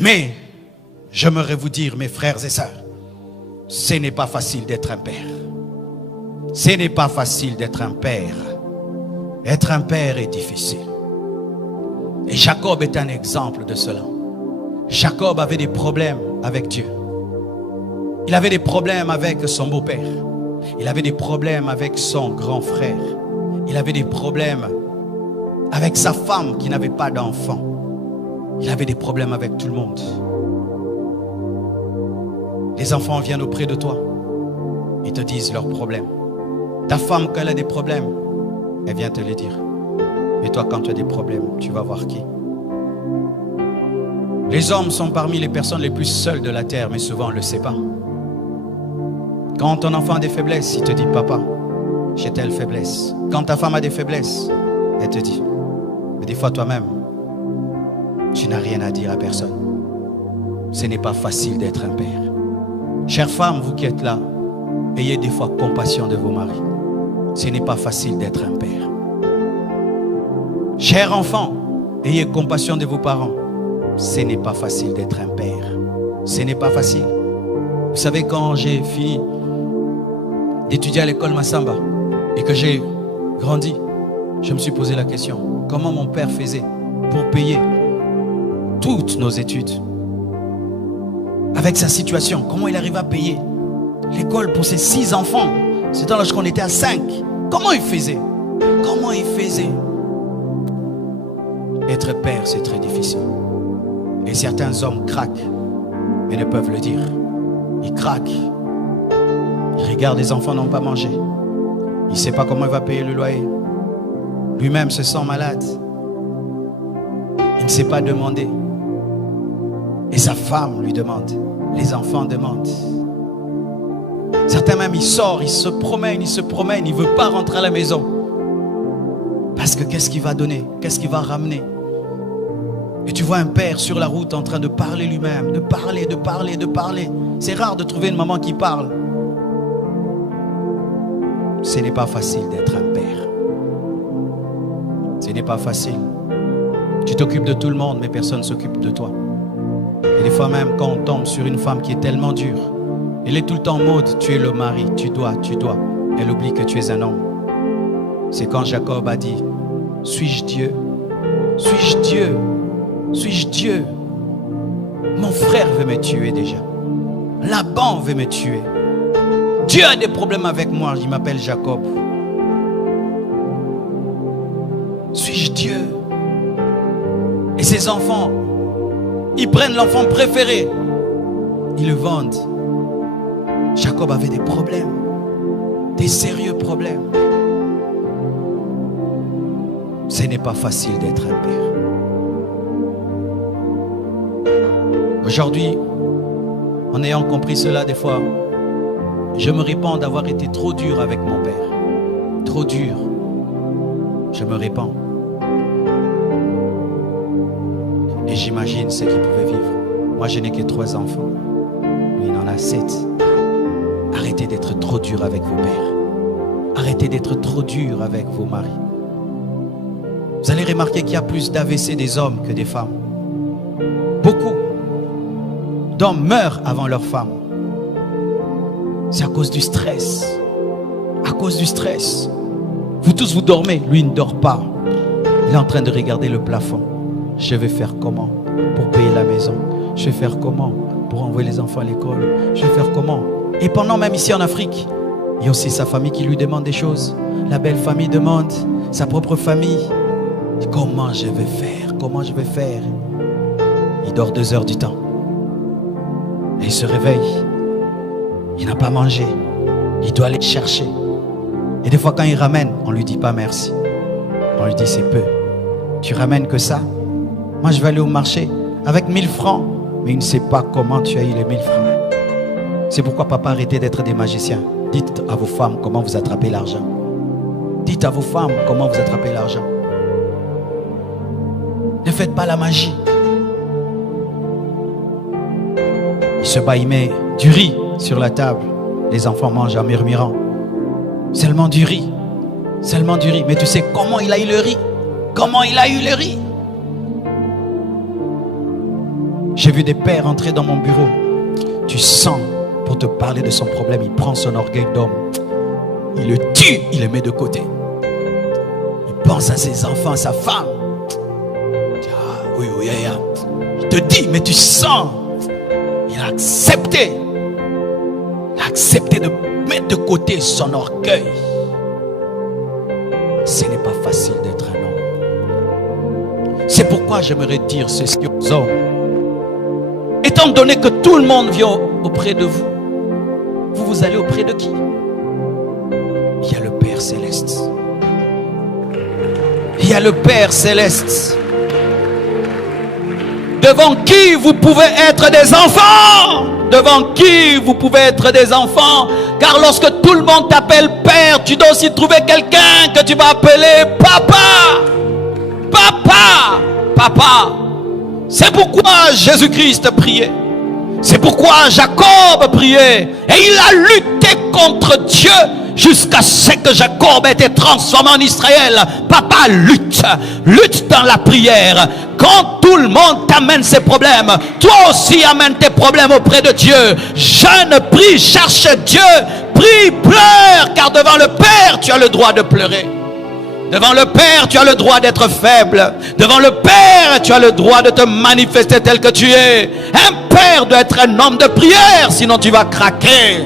Mais j'aimerais vous dire, mes frères et sœurs, ce n'est pas facile d'être un père. Ce n'est pas facile d'être un père. Être un père est difficile. Et Jacob est un exemple de cela. Jacob avait des problèmes avec Dieu. Il avait des problèmes avec son beau-père. Il avait des problèmes avec son grand frère. Il avait des problèmes avec sa femme qui n'avait pas d'enfant. Il avait des problèmes avec tout le monde. Les enfants viennent auprès de toi. Ils te disent leurs problèmes. Ta femme, quand elle a des problèmes, elle vient te les dire. Mais toi, quand tu as des problèmes, tu vas voir qui? Les hommes sont parmi les personnes les plus seules de la terre, mais souvent on ne le sait pas. Quand ton enfant a des faiblesses, il te dit, papa, j'ai telle faiblesse. Quand ta femme a des faiblesses, elle te dit. Mais des fois toi-même, tu n'as rien à dire à personne. Ce n'est pas facile d'être un père. Chères femmes, vous qui êtes là, ayez des fois compassion de vos maris. Ce n'est pas facile d'être un père. Chers enfants, ayez compassion de vos parents. Ce n'est pas facile d'être un père. Ce n'est pas facile. Vous savez, quand j'ai fini d'étudier à l'école Massamba et que j'ai grandi, je me suis posé la question, comment mon père faisait pour payer toutes nos études? Avec sa situation, comment il arrivait à payer l'école pour ses 6 enfants? C'était lorsqu'on était à 5. Comment il faisait? Comment il faisait? Être père, c'est très difficile. Et certains hommes craquent, mais ne peuvent le dire. Ils craquent. Ils regardent les enfants n'ont pas mangé. Il ne sait pas comment il va payer le loyer. Lui-même se sent malade. Il ne sait pas demander. Et sa femme lui demande. Les enfants demandent. Certains même, ils sortent, ils se promènent, il ne veut pas rentrer à la maison. Parce que qu'est-ce qu'il va donner? Qu'est-ce qu'il va ramener? Et tu vois un père sur la route en train de parler lui-même, de parler. C'est rare de trouver une maman qui parle. Ce n'est pas facile d'être un père. Ce n'est pas facile. Tu t'occupes de tout le monde, mais personne ne s'occupe de toi. Et des fois même, quand on tombe sur une femme qui est tellement dure, elle est tout le temps en mode, tu es le mari, tu dois. Elle oublie que tu es un homme. C'est quand Jacob a dit, suis-je Dieu? Suis-je Dieu? Suis-je Dieu? Mon frère veut me tuer déjà. Laban veut me tuer. Dieu a des problèmes avec moi, il m'appelle Jacob. Suis-je Dieu? Et ses enfants, ils prennent l'enfant préféré, ils le vendent. Jacob avait des problèmes, des sérieux problèmes. Ce n'est pas facile d'être un père. Aujourd'hui, en ayant compris cela des fois, je me répands d'avoir été trop dur avec mon père. Trop dur. Je me répands. Et j'imagine ce qu'il pouvait vivre. Moi, je n'ai que 3 enfants. Lui, il en a 7. Arrêtez d'être trop dur avec vos pères. Arrêtez d'être trop dur avec vos maris. Vous allez remarquer qu'il y a plus d'AVC des hommes que des femmes. Beaucoup d'hommes meurent avant leurs femmes. C'est à cause du stress. À cause du stress. Vous tous, vous dormez. Lui, il ne dort pas. Il est en train de regarder le plafond. Je vais faire comment pour payer la maison? Je vais faire comment pour envoyer les enfants à l'école? Je vais faire comment? Et pendant même ici en Afrique, il y a aussi sa famille qui lui demande des choses. La belle famille demande, sa propre famille. Comment je vais faire? Comment je vais faire? Il dort 2 heures du temps. Et il se réveille. Il n'a pas mangé. Il doit aller chercher. Et des fois quand il ramène, on ne lui dit pas merci. On lui dit c'est peu. Tu ramènes que ça? Moi je vais aller au marché avec 1000 francs. Mais il ne sait pas comment tu as eu les 1000 francs. C'est pourquoi papa, arrêtez d'être des magiciens. Dites à vos femmes comment vous attrapez l'argent. Dites à vos femmes comment vous attrapez l'argent. Ne faites pas la magie. Il se bat, il met du riz sur la table. Les enfants mangent en murmurant. Seulement du riz. Seulement du riz. Mais tu sais comment il a eu le riz? Comment il a eu le riz? J'ai vu des pères entrer dans mon bureau. Tu sens, pour te parler de son problème, il prend son orgueil d'homme. Il le tue, il le met de côté. Il pense à ses enfants, à sa femme. Oui, il te dit, mais tu sens. Il a accepté. Il a accepté de mettre de côté son orgueil. Ce n'est pas facile d'être un homme. C'est pourquoi j'aimerais dire ceci aux hommes. Étant donné que tout le monde vient auprès de vous, vous allez auprès de qui? Il y a le Père Céleste. Il y a le Père Céleste. Devant qui vous pouvez être des enfants. Devant qui vous pouvez être des enfants. Car lorsque tout le monde t'appelle Père, tu dois aussi trouver quelqu'un que tu vas appeler Papa. Papa. Papa. C'est pourquoi Jésus-Christ priait. C'est pourquoi Jacob priait. Et il a lutté contre Dieu jusqu'à ce que Jacob ait été transformé en Israël. Papa, lutte. Lutte dans la prière. Quand tout le monde t'amène ses problèmes, toi aussi amène tes problèmes auprès de Dieu. Jeûne, prie, cherche Dieu. Prie, pleure. Car devant le Père, tu as le droit de pleurer. Devant le Père, tu as le droit d'être faible. Devant le Père, tu as le droit de te manifester tel que tu es. Un père doit être un homme de prière, sinon tu vas craquer.